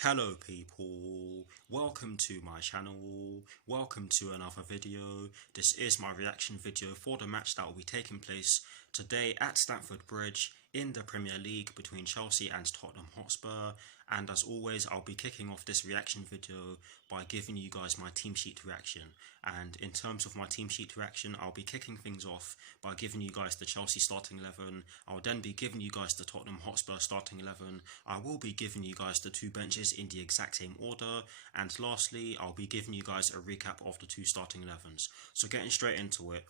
Hello people, welcome to my channel, welcome to another video. This is my reaction video for the match that will be taking place today at Stamford Bridge in the Premier League between Chelsea and Tottenham Hotspur. And as always, I'll be kicking off this reaction video by giving you guys my team sheet reaction. And in terms of my team sheet reaction, I'll be kicking things off by giving you guys the Chelsea starting 11. I'll then be giving you guys the Tottenham Hotspur starting 11. I will be giving you guys the two benches in the exact same order. And lastly, I'll be giving you guys a recap of the two starting 11s. So getting straight into it,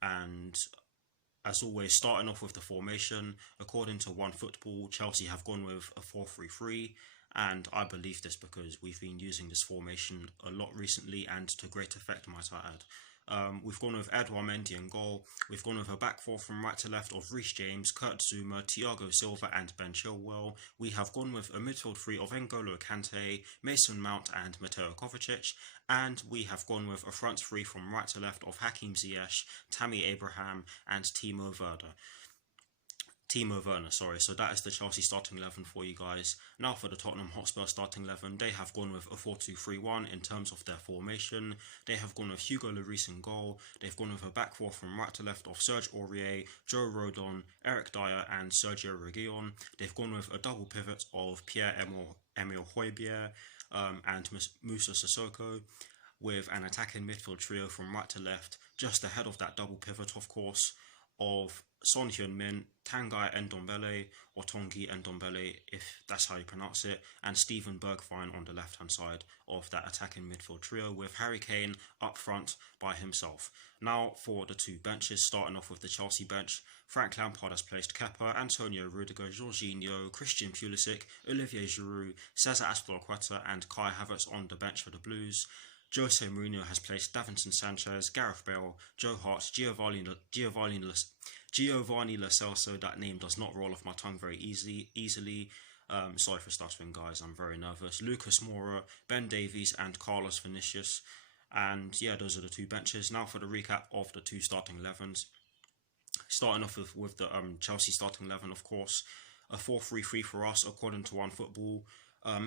and as always, starting off with the formation, according to OneFootball, Chelsea have gone with a 4-3-3, and I believe this because we've been using this formation a lot recently and to great effect, might I add. We've gone with Edouard Mendy in goal. We've gone with a back four from right to left of Reece James, Kurt Zouma, Thiago Silva and Ben Chilwell. We have gone with a midfield three of N'Golo Kante, Mason Mount and Mateo Kovacic. And we have gone with a front three from right to left of Hakim Ziyech, Tammy Abraham and Timo Werner. So that is the Chelsea starting 11 for you guys. Now for the Tottenham Hotspur starting 11, they have gone with a 4-2-3-1 in terms of their formation. They have gone with Hugo Lloris in goal. They've gone with a back four from right to left of Serge Aurier, Joe Rodon, Eric Dyer and Sergio Reguilon. They've gone with a double pivot of Pierre-Emile Højbjerg and Moussa Sissoko, with an attacking midfield trio from right to left, just ahead of that double pivot, of course, of Son Heung-min, Tanguy Ndombele, or Tanguy Ndombele, if that's how you pronounce it, and Steven Bergwijn on the left-hand side of that attacking midfield trio, with Harry Kane up front by himself. Now for the two benches, starting off with the Chelsea bench, Frank Lampard has placed Kepa, Antonio Rudiger, Jorginho, Christian Pulisic, Olivier Giroud, Cesar Azpilicueta and Kai Havertz on the bench for the Blues. Jose Mourinho has placed Davinson Sanchez, Gareth Bale, Joe Hart, Giovanni Lo Celso. That name does not roll off my tongue very easily. Sorry for stuttering, guys. I'm very nervous. Lucas Moura, Ben Davies, and Carlos Vinicius. And yeah, those are the two benches. Now for the recap of the two starting 11s. Starting off with the Chelsea starting 11, of course. A 4-3-3 for us, according to OneFootball.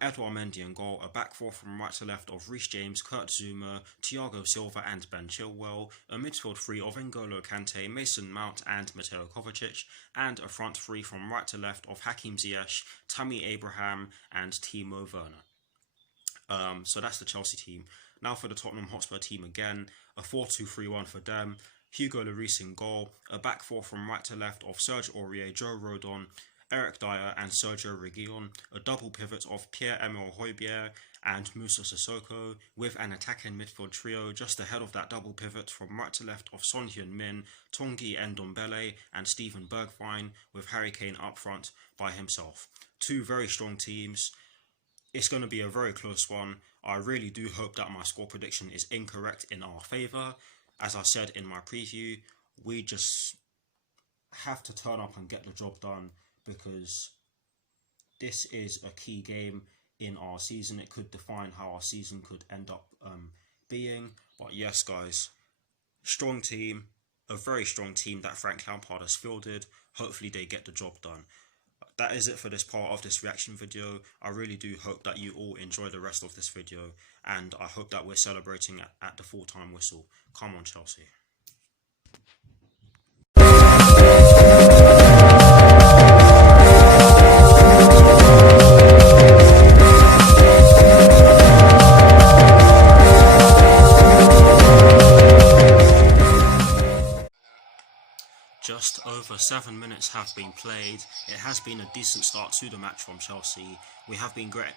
Edouard Mendy in goal, a back four from right to left of Reece James, Kurt Zouma, Thiago Silva and Ben Chilwell, a midfield three of N'Golo Kante, Mason Mount and Mateo Kovacic, and a front three from right to left of Hakim Ziyech, Tammy Abraham and Timo Werner. So that's the Chelsea team. Now for the Tottenham Hotspur team again, a 4-2-3-1 for them. Hugo Lloris in goal, a back four from right to left of Serge Aurier, Joe Rodon, Eric Dyer and Sergio Reguilon, a double pivot of Pierre-Emile Højbjerg and Moussa Sissoko, with an attacking midfield trio just ahead of that double pivot from right to left of Son Heung-min, Tanguy Ndombele and Steven Bergwijn, with Harry Kane up front by himself. Two very strong teams. It's going to be a very close one. I really do hope that my score prediction is incorrect in our favour. As I said in my preview, we just have to turn up and get the job done, because this is a key game in our season. It could define how our season could end up being. But yes, guys, strong team, a very strong team that Frank Lampard has fielded. Hopefully they get the job done. That is it for this part of this reaction video. I really do hope that you all enjoy the rest of this video, and I hope that we're celebrating at the full-time whistle. Come on, Chelsea. Just over 7 minutes have been played. It has been a decent start to the match from Chelsea. We have been great.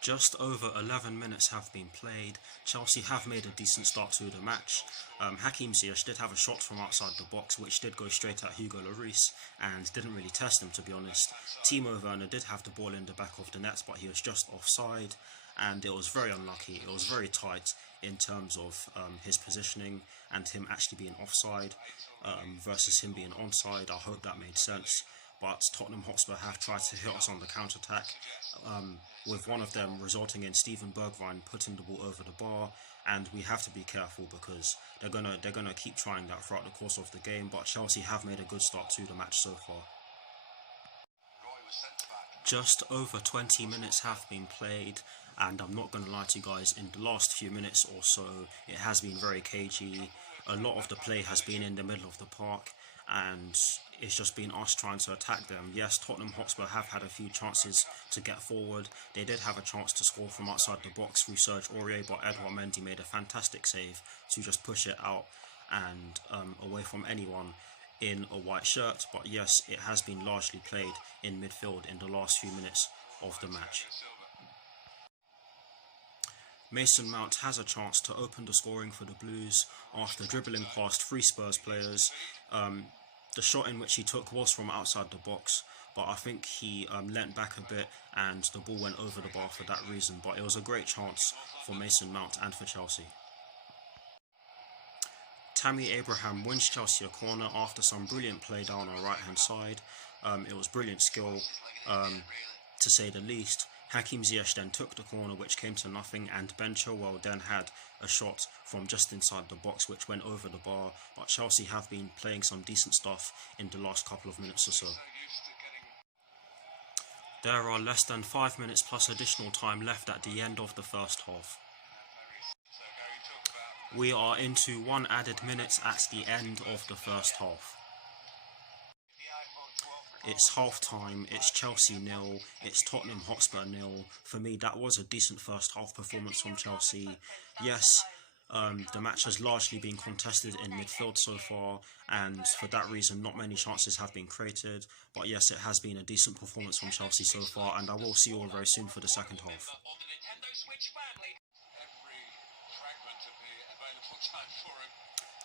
Just over 11 minutes have been played. Chelsea have made a decent start to the match. Hakim Ziyech did have a shot from outside the box, which did go straight at Hugo Lloris and didn't really test him, to be honest. Timo Werner did have the ball in the back of the net, but he was just offside, and it was very unlucky. It was very tight in terms of his positioning and him actually being offside versus him being onside. I hope that made sense. But Tottenham Hotspur have tried to hit us on the counter-attack, with one of them resulting in Steven Bergwijn putting the ball over the bar, and we have to be careful because they're gonna keep trying that throughout the course of the game. But Chelsea have made a good start to the match so far. Just over 20 minutes have been played, and I'm not going to lie to you guys, in the last few minutes or so, it has been very cagey. A lot of the play has been in the middle of the park, and it's just been us trying to attack them. Yes, Tottenham Hotspur have had a few chances to get forward. They did have a chance to score from outside the box through Serge Aurier, but Edouard Mendy made a fantastic save to just push it out and away from anyone in a white shirt. But yes, it has been largely played in midfield in the last few minutes of the match. Mason Mount has a chance to open the scoring for the Blues after dribbling past three Spurs players. The shot in which he took was from outside the box, but I think he leant back a bit and the ball went over the bar for that reason. But it was a great chance for Mason Mount and for Chelsea. Tammy Abraham wins Chelsea a corner after some brilliant play down our right hand side. It was brilliant skill, to say the least. Hakim Ziyech then took the corner, which came to nothing, and Ben Chilwell then had a shot from just inside the box which went over the bar. But Chelsea have been playing some decent stuff in the last couple of minutes or so. There are less than 5 minutes plus additional time left at the end of the first half. We are into 1 added minute at the end of the first half. It's half time, it's Chelsea 0, it's Tottenham Hotspur 0. For me, that was a decent first half performance from Chelsea. Yes, the match has largely been contested in midfield so far, and for that reason not many chances have been created. But yes, it has been a decent performance from Chelsea so far, and I will see you all very soon for the second half.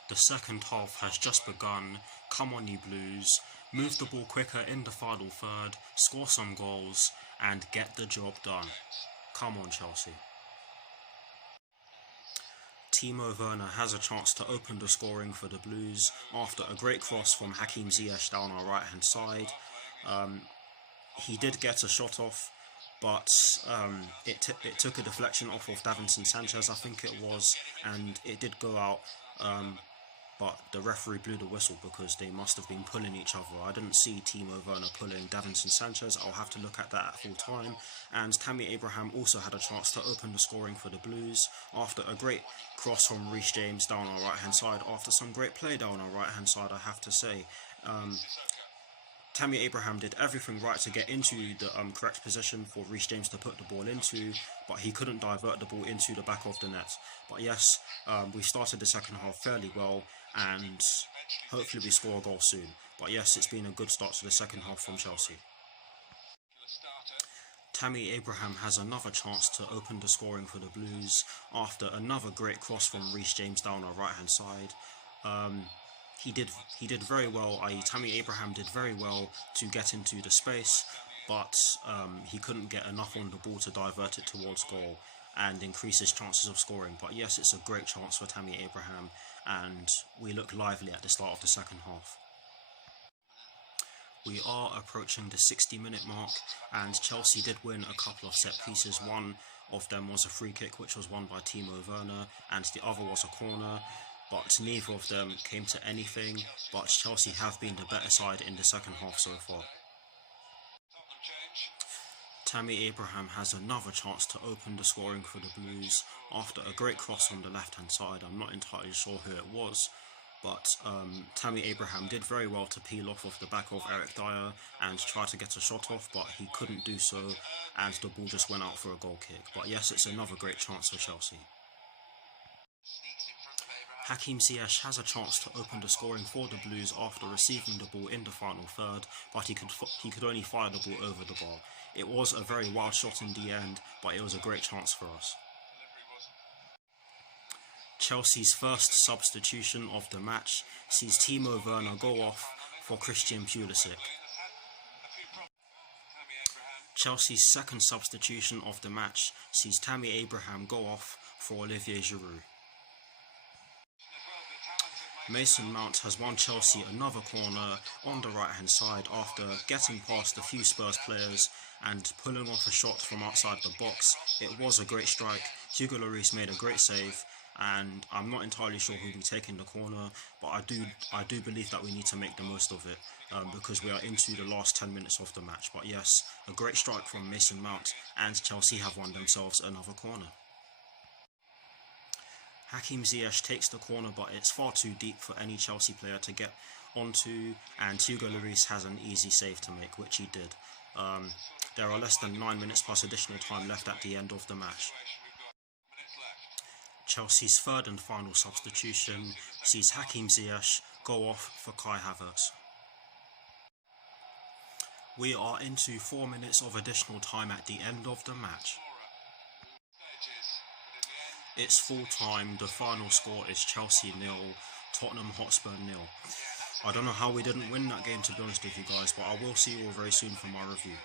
The second half has just begun. Come on, you Blues. Move the ball quicker in the final third, score some goals, and get the job done. Come on, Chelsea. Timo Werner has a chance to open the scoring for the Blues after a great cross from Hakim Ziyech down our right hand side. He did get a shot off, but it took a deflection off of Davinson Sanchez, I think it was, and it did go out. But the referee blew the whistle because they must have been pulling each other. I didn't see Timo Werner pulling Davinson Sanchez. I'll have to look at that at full time. And Tammy Abraham also had a chance to open the scoring for the Blues after a great cross from Reece James down our right hand side, after some great play down our right hand side, I have to say. Tammy Abraham did everything right to get into the correct position for Reece James to put the ball into, but he couldn't divert the ball into the back of the net. But yes, we started the second half fairly well, and hopefully we score a goal soon. But yes, it's been a good start to the second half from Chelsea. Tammy Abraham has another chance to open the scoring for the Blues after another great cross from Reece James down our right hand side. He did very well, i.e. Tammy Abraham did very well to get into the space, but he couldn't get enough on the ball to divert it towards goal and increase his chances of scoring. But yes, it's a great chance for Tammy Abraham, and we look lively at the start of the second half. We are approaching the 60-minute mark, and Chelsea did win a couple of set pieces. One of them was a free kick, which was won by Timo Werner, and the other was a corner. But neither of them came to anything, but Chelsea have been the better side in the second half so far. Tammy Abraham has another chance to open the scoring for the Blues after a great cross on the left hand side. I'm not entirely sure who it was, but Tammy Abraham did very well to peel off of the back of Eric Dyer and try to get a shot off, but he couldn't do so, and the ball just went out for a goal kick. But yes, it's another great chance for Chelsea. Hakim Ziyech has a chance to open the scoring for the Blues after receiving the ball in the final third, but he could only fire the ball over the bar. It was a very wild shot in the end, but it was a great chance for us. Chelsea's first substitution of the match sees Timo Werner go off for Christian Pulisic. Chelsea's second substitution of the match sees Tammy Abraham go off for Olivier Giroud. Mason Mount has won Chelsea another corner on the right hand side after getting past a few Spurs players and pulling off a shot from outside the box. It was a great strike. Hugo Lloris made a great save, and I'm not entirely sure who'll be taking the corner, but I do believe that we need to make the most of it, because we are into the last 10 minutes of the match. But yes, a great strike from Mason Mount, and Chelsea have won themselves another corner. Hakim Ziyech takes the corner, but it's far too deep for any Chelsea player to get onto, and Hugo Lloris has an easy save to make, which he did. There are less than 9 minutes plus additional time left at the end of the match. Chelsea's third and final substitution sees Hakim Ziyech go off for Kai Havertz. We are into 4 minutes of additional time at the end of the match. It's full time. The final score is Chelsea 0, Tottenham Hotspur 0. I don't know how we didn't win that game, to be honest with you guys, but I will see you all very soon for my review.